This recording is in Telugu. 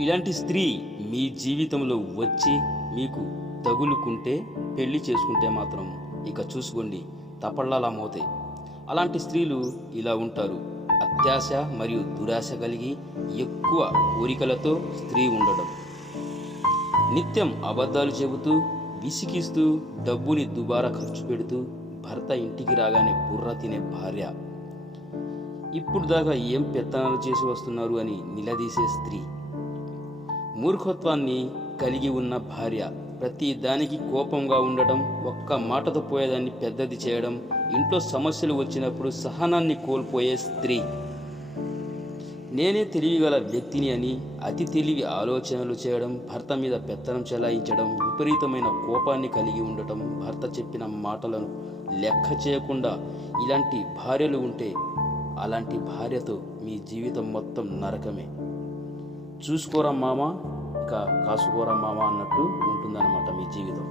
ఇలాంటి స్త్రీ మీ జీవితంలో వచ్చి మీకు తగులుకుంటే పెళ్లి చేసుకుంటే మాత్రం ఇక చూసుకోండి తపళ్ళలా మోతాయి. అలాంటి స్త్రీలు ఇలా ఉంటారు. అత్యాశ మరియు దురాశ కలిగి ఎక్కువ కోరికలతో స్త్రీ ఉండడం, నిత్యం అబద్ధాలు చెబుతూ విసిగిస్తూ డబ్బుని దుబారా ఖర్చు పెడుతూ భర్త ఇంటికి రాగానే బుర్ర తినే భార్య, ఇప్పుడు దాకా ఏం పెత్తనాలు చేసి వస్తున్నారు అని నిలదీసే స్త్రీ, మూర్ఖత్వాన్ని కలిగి ఉన్న భార్య, ప్రతి దానికి కోపంగా ఉండడం, ఒక్క మాటతో పోయేదాన్ని పెద్దది చేయడం, ఇంట్లో సమస్యలు వచ్చినప్పుడు సహనాన్ని కోల్పోయే స్త్రీ, నేనే తెలివిగల వ్యక్తిని అని అతి తెలివి ఆలోచనలు చేయడం, భర్త మీద పెత్తనం చెలాయించడం, విపరీతమైన కోపాన్ని కలిగి ఉండటం, భర్త చెప్పిన మాటలను లెక్క చేయకుండా ఇలాంటి భార్యలు ఉంటే అలాంటి భార్యతో మీ జీవితం మొత్తం నరకమే. చూసుకోరా మామ, ఇక కాసుకోరా మామ అన్నట్టు ఉంటుందన్నమాట మీ జీవితం.